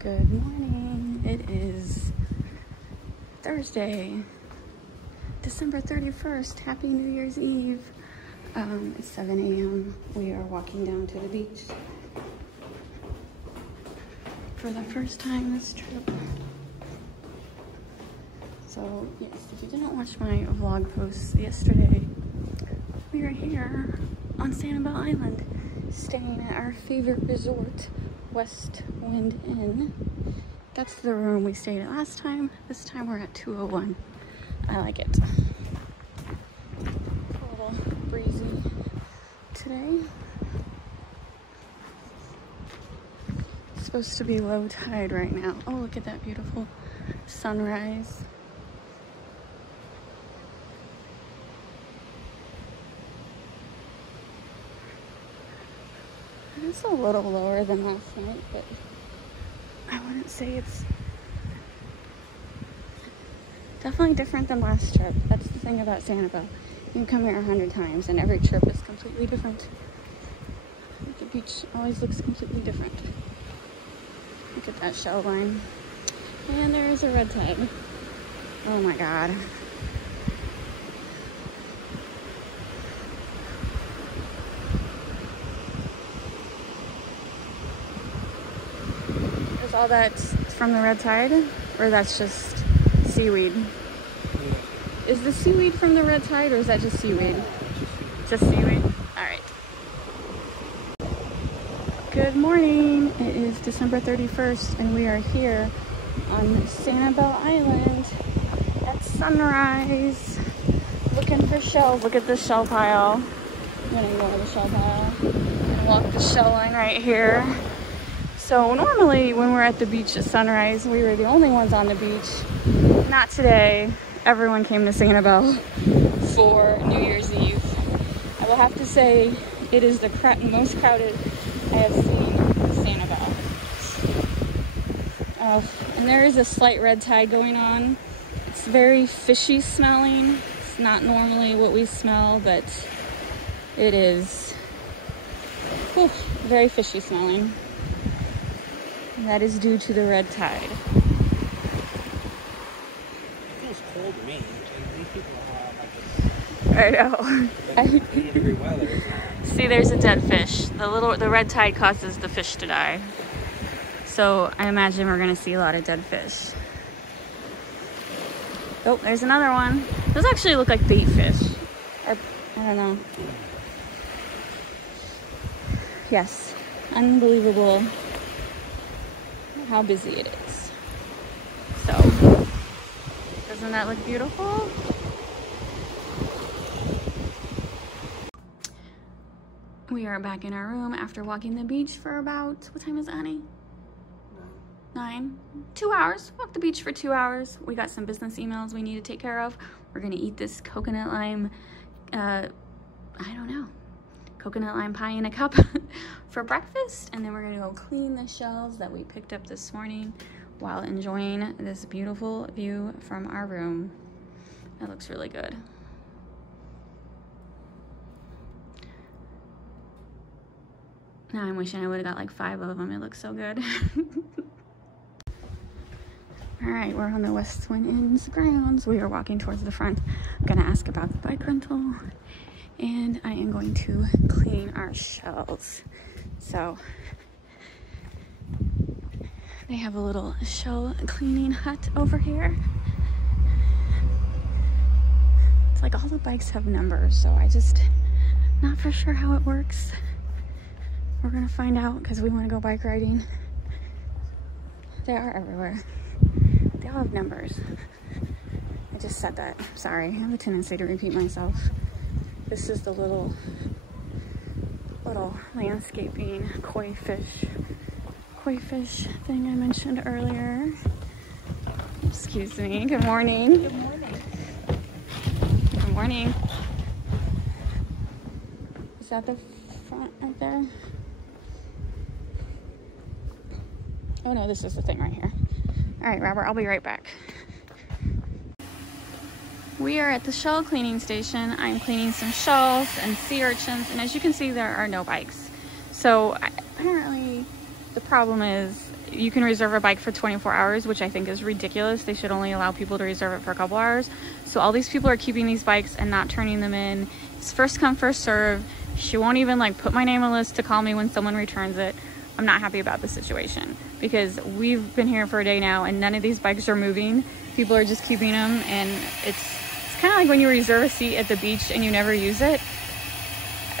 Good morning. It is Thursday, December 31st. Happy New Year's Eve. It's 7 a.m. We are walking down to the beach for the first time this trip. So, yes, if you didn't watch my vlog post yesterday, we are here on Sanibel Island, staying at our favorite resort, West Wind Inn. That's the room we stayed at last time. This time we're at 201. I like it. It's a little breezy today. It's supposed to be low tide right now. Oh, look at that beautiful sunrise. It's a little lower than last night, but I wouldn't say it's definitely different than last trip. That's the thing about Sanibel. You can come here 100 times and every trip is completely different. The beach always looks completely different. Look at that shell line. And there's a red tide. Oh my God. Is all that from the red tide, or that's just seaweed? Is the seaweed from the red tide, or is that just seaweed? Just seaweed? All right. Good morning. It is December 31st, and we are here on Sanibel Island at sunrise, looking for shells. Look at this shell pile. I'm gonna ignore the shell pile and walk the shell line right here. So normally when we're at the beach at sunrise, we were the only ones on the beach. Not today. Everyone came to Sanibel for New Year's Eve. I will have to say it is the most crowded I have seen Sanibel. And there is a slight red tide going on. It's very fishy smelling. It's not normally what we smell, but it is very fishy smelling. That is due to the red tide. It feels cold to me. These people are like I know. 80-degree weather. See, there's a dead fish. The red tide causes the fish to die. So I imagine we're gonna see a lot of dead fish. Oh, there's another one. Those actually look like bait fish. Or, I don't know. Yes, unbelievable how busy it is. So, doesn't that look beautiful? We are back in our room after walking the beach for about, what time is it, honey? 9. 2 hours. Walked the beach for 2 hours. We got some business emails we need to take care of. We're gonna eat this coconut lime, I don't know, coconut lime pie in a cup for breakfast, and then we're gonna go clean the shells that we picked up this morning while enjoying this beautiful view from our room. That looks really good. Now I'm wishing I would have got like 5 of them. It looks so good. All right, we're on the West Wind Inn's grounds. We are walking towards the front. I'm gonna ask about the bike rental, and I am going to clean our shells. So they have a little shell cleaning hut over here. It's like all the bikes have numbers, so I just not for sure how it works. We're gonna find out because we want to go bike riding. They are everywhere. They all have numbers. I just said that. Sorry, I have a tendency to repeat myself. This is the little landscaping koi fish thing I mentioned earlier. Excuse me. Good morning. Good morning. Good morning. Is that the front right there? Oh no, this is the thing right here. All right, Robert, I'll be right back. We are at the shell cleaning station. I'm cleaning some shells and sea urchins, and as you can see, there are no bikes. So apparently the problem is you can reserve a bike for 24 hours, which I think is ridiculous. They should only allow people to reserve it for a couple hours. So all these people are keeping these bikes and not turning them in. It's first come, first serve. She won't even like put my name on a list to call me when someone returns it. I'm not happy about the situation because we've been here for a day now and none of these bikes are moving. People are just keeping them, and it's kind of like when you reserve a seat at the beach and you never use it.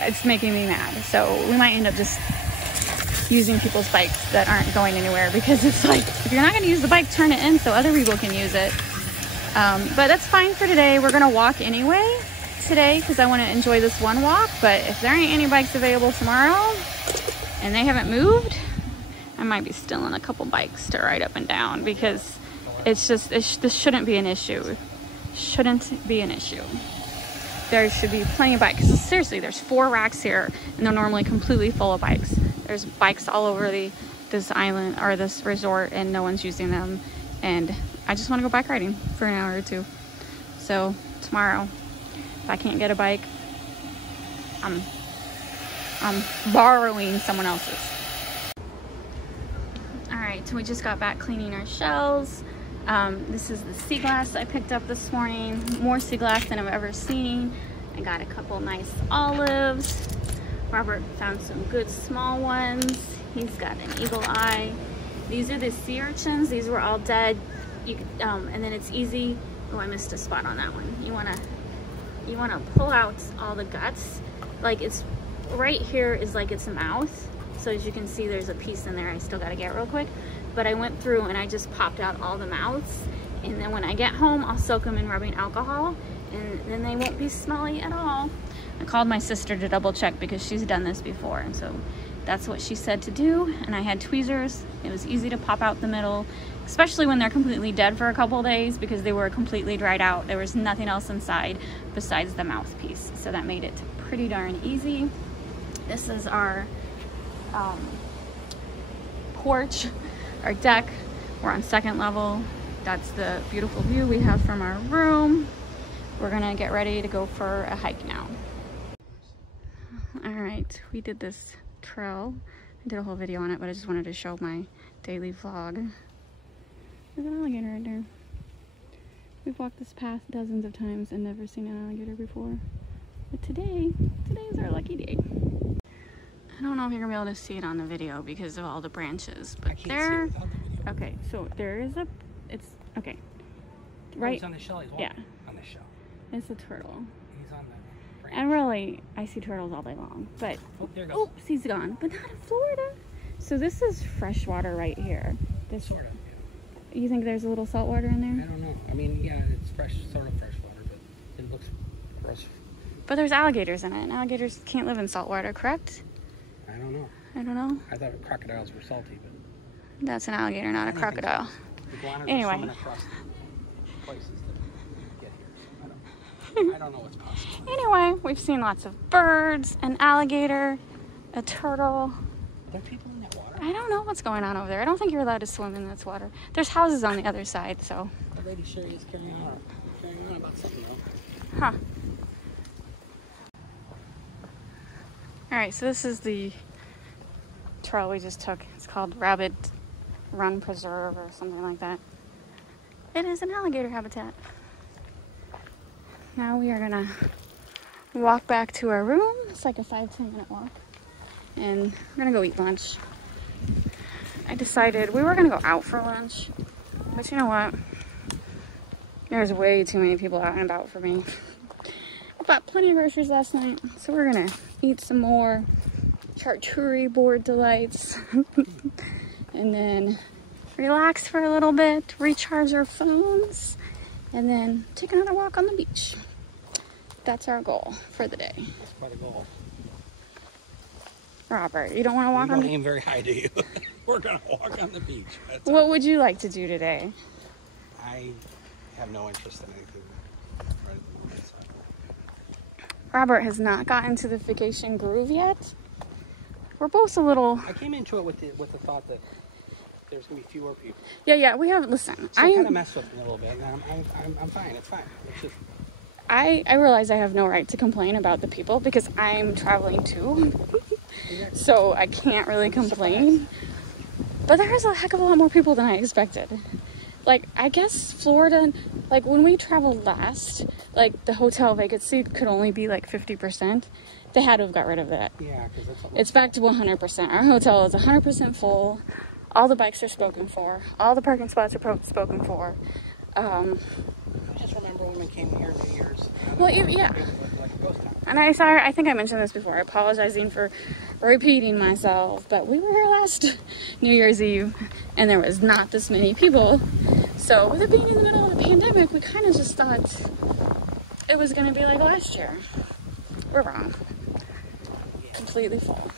It's making me mad. So we might end up just using people's bikes that aren't going anywhere, because it's like, if you're not going to use the bike, turn it in so other people can use it. But that's fine for today. We're going to walk anyway today because I want to enjoy this one walk. But if there ain't any bikes available tomorrow and they haven't moved, I might be stealing a couple bikes to ride up and down, because it's just, this shouldn't be an issue. Shouldn't be an issue. There should be plenty of bikes. Seriously, there's 4 racks here and they're normally completely full of bikes. There's bikes all over this island or this resort and no one's using them. And I just want to go bike riding for an hour or two. So tomorrow, if I can't get a bike, I'm borrowing someone else's. All right, so we just got back cleaning our shells. This is the sea glass I picked up this morning. More sea glass than I've ever seen. I got a couple nice olives. Robert found some good small ones. He's got an eagle eye. These are the sea urchins. These were all dead. And then it's easy. Oh, I missed a spot on that one. You wanna pull out all the guts. Like, it's right here is like its mouth. So as you can see, there's a piece in there I still gotta get real quick. But I went through and I just popped out all the mouths. And then when I get home, I'll soak them in rubbing alcohol, and then they won't be smelly at all. I called my sister to double check because she's done this before. And so that's what she said to do. And I had tweezers. It was easy to pop out the middle, especially when they're completely dead for a couple days, because they were completely dried out. There was nothing else inside besides the mouthpiece. So that made it pretty darn easy. This is our porch. Our deck. We're on 2nd level. That's the beautiful view we have from our room. We're gonna get ready to go for a hike now. All right, we did this trail. I did a whole video on it, but I just wanted to show my daily vlog. There's an alligator right there. We've walked this path dozens of times and never seen an alligator before. But today is our lucky day. I don't know if you're gonna be able to see it on the video because of all the branches, but there. Okay, so there is okay. Right. He's on the shell. He's yeah. On the shell. It's a turtle. He's on the branch. And really, I see turtles all day long, but oh, there goes. Oops, he's gone. But not in Florida. So this is fresh water right here. This sort of. Yeah. You think there's a little salt water in there? I don't know. I mean, yeah, it's fresh, sort of fresh water, but it looks gross. But there's alligators in it, and alligators can't live in salt water, correct? I don't know. I don't know. I thought crocodiles were salty, but that's an alligator, not a crocodile. Anyway. I don't know what's possible. Anyway, we've seen lots of birds, an alligator, a turtle. Are there people in that water? I don't know what's going on over there. I don't think you're allowed to swim in this water. There's houses on the other side, so. The lady sure is carrying on about something though. Huh. Alright, so this is the trail we just took. It's called Rabbit Run Preserve or something like that. It is an alligator habitat. Now we are gonna walk back to our room. It's like a 5-10 minute walk. And we're gonna go eat lunch. I decided we were gonna go out for lunch, but you know what? There's way too many people out and about for me. I bought plenty of groceries last night, so we're gonna eat some more charcuterie board delights and then relax for a little bit, recharge our phones, and then take another walk on the beach. That's our goal for the day. That's quite a goal. Robert, you don't want to walk on the beach? You don't aim very high, do you? We're gonna walk on the beach. What would you like to do today? I have no interest in anything. Robert has not gotten to the vacation groove yet. We're both a little. I came into it with the thought that there's gonna be fewer people. Yeah. We have. Listen, so I kind of messed with me a little bit, and I'm fine. It's fine. It's just. I realize I have no right to complain about the people because I'm traveling too, so I can't really complain. But there's a heck of a lot more people than I expected. Like, I guess Florida, like when we traveled last, like the hotel vacancy could only be like 50%. They had to have got rid of that. Yeah, because it's back to 100%. Our hotel is 100% full. All the bikes are spoken for. All the parking spots are spoken for. I just remember when we came here New Year's. Well, yeah. And I think I mentioned this before. Apologizing for repeating myself, but we were here last New Year's Eve, and there was not this many people. So with it being in the middle of the pandemic, we kind of just thought it was going to be like last year. We're wrong. Completely full.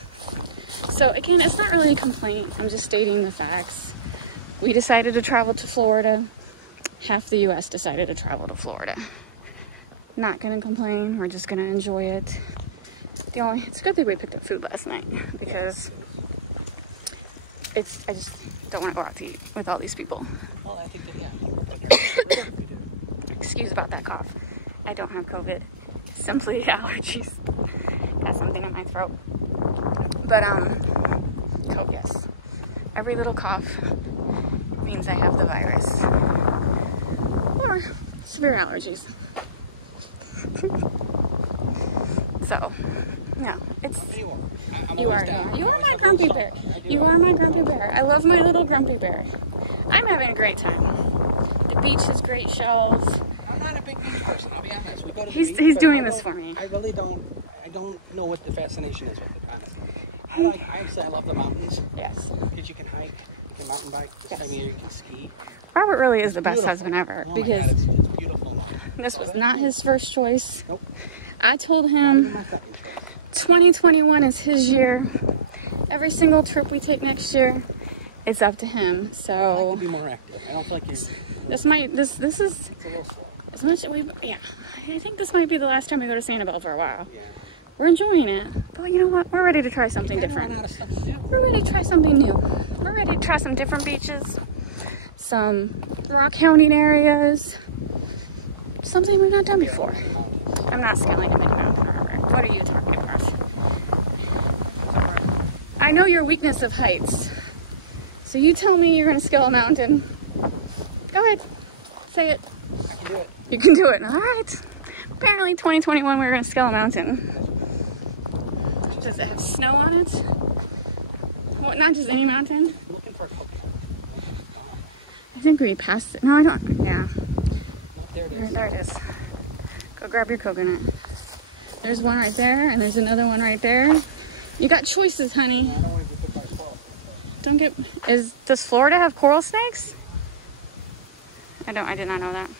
So again, it's not really a complaint. I'm just stating the facts. We decided to travel to Florida. Half the U.S. decided to travel to Florida. Not gonna complain. We're just gonna enjoy it. It's a good thing we picked up food last night because I just don't want to go out to eat with all these people. Well, I think that, yeah. Excuse about that cough. I don't have COVID. Simply allergies. Got something in my throat. But COVID, yes. Every little cough means I have the virus. Or severe allergies. So, yeah, it's... You are my grumpy bear. You are my grumpy bear. I love my little grumpy bear. I'm having a great time. The beach has great shells. I'm not a big beach person, I'll be honest. We go to the beach, He's doing this for me. I really don't know what the fascination is with it, honestly. I love the mountains. Yes. Because you can hike, you can mountain bike, this time of year you can ski. Robert really is the best husband ever, oh because God, it's beautiful. This was not his first choice. Nope. I told him 2021 is his year. Every single trip we take next year, it's up to him. So I like to be more active. I don't feel like this is it's a little slow. as much yeah. I think this might be the last time we go to Sanibel for a while. Yeah. We're enjoying it, but you know what? We're ready to try something different. We're ready to try something new. We're ready to try some different beaches, some rock hounding areas, something we've not done before. I'm not scaling a big mountain, Robert. What are you talking about? I know your weakness of heights, so you tell me you're going to scale a mountain. Go ahead, say it. I can do it. You can do it. All right. Apparently 2021 we're going to scale a mountain. Does it have snow on it? Well, not just any mountain. I'm looking for a coconut. I think we passed it. No, I don't. Yeah. There it is. There it is. Go grab your coconut. There's one right there, and there's another one right there. You got choices, honey. I don't want to get by coral. Don't get. Does Florida have coral snakes? I did not know that.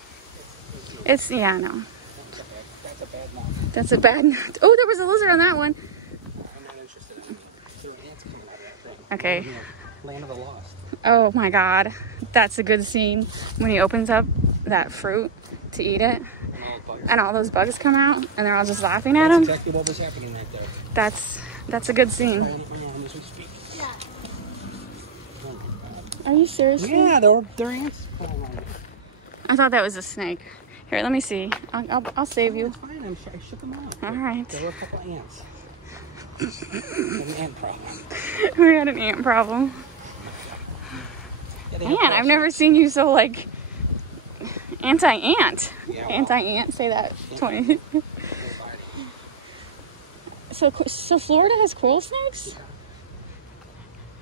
Yeah, no. That's a bad knot. That's a bad knot. Oh, there was a lizard on that one. I'm not interested in it. There's ants coming out of that thing. Okay. Land of the lost. Oh my God, that's a good scene when he opens up that fruit to eat it, and all those bugs come out, and they're all just laughing at him. That's exactly what was happening right there. That's a good scene. Are you serious? Yeah, they're ants. I thought that was a snake. Here, let me see. I'll save you. It's fine. I shook them out. All right. There were a couple ants. An ant problem. We had an ant problem. Yeah, Man, I've never seen you so like anti-ant. Yeah, well, Anti-ant. Say that 20. So Florida has coral snakes?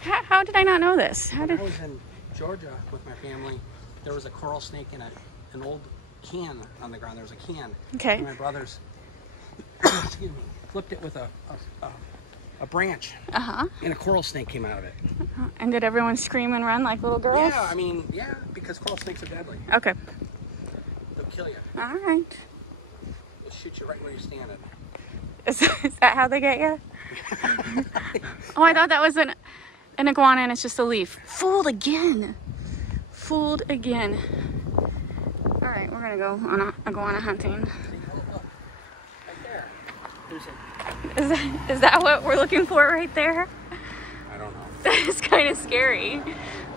How did I not know this? When I was in Georgia with my family, there was a coral snake in an old can on the ground. There was a can. Okay. And my brothers, excuse me, flipped it with a branch. Uh-huh. And a coral snake came out of it. And did everyone scream and run like little girls? Yeah, I mean, yeah, because coral snakes are deadly. Okay. They'll kill you. All right. They'll shoot you right where you're standing. Is that how they get you? Oh, I thought that was an iguana and it's just a leaf. Fooled again. Fooled again. All right, we're gonna go on iguana hunting. Right there. There's a... Is that what we're looking for right there? I don't know. That is kind of scary.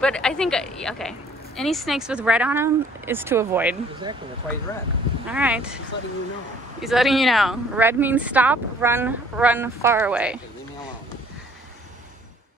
But I think, okay, any snakes with red on them is to avoid. Exactly, that's why he's red. All right. He's letting you know. He's letting you know. Red means stop, run far away.